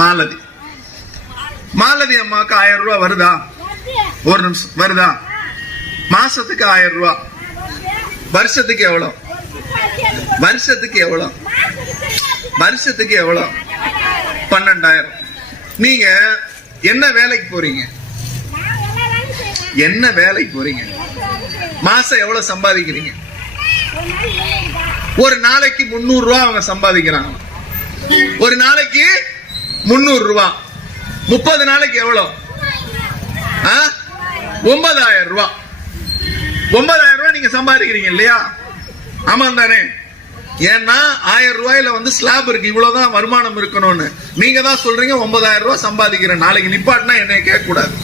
மாலதி. மாலதி அம்மாவுக்கு 1000 ரூபாய் வருதா? ஒரு நிமிஷம், வருதா? மாசத்துக்கு 1000 ரூபாய். வருஷத்துக்கு எவ்வளவு? வருஷத்துக்கு எவ்வளவு? வருஷத்துக்கு எவ்வளவு? 12,000. நீங்க என்ன வேலைக்கு போறீங்க? என்ன வேலைக்கு போறீங்க? மாசம் எவ்வளவு சம்பாதிக்கிறீங்க? ஒரு நாளைக்கு 300 ரூபாய் அவங்க சம்பாதிக்கிறாங்க. ஒரு நாளைக்கு 300 ரூபாய். 30 நாளைக்கு எவ்வளவு? 9,000 ரூபாய். 9,000 ரூபாய் நீங்க சம்பாதிக்கிறீங்க இல்லையா? ஆமா தானே? ஏன்னா 1000 ரூபாயில வந்து ஸ்லாப் இருக்கு, இவ்வளவுதான் வருமானம் இருக்கணும்னு. நீங்க தான் சொல்றீங்க 9,000 ரூபாய் சம்பாதிக்கிறேன். நாளைக்கு நிப்பாட்டினா என்னைய கேட்க கூடாது.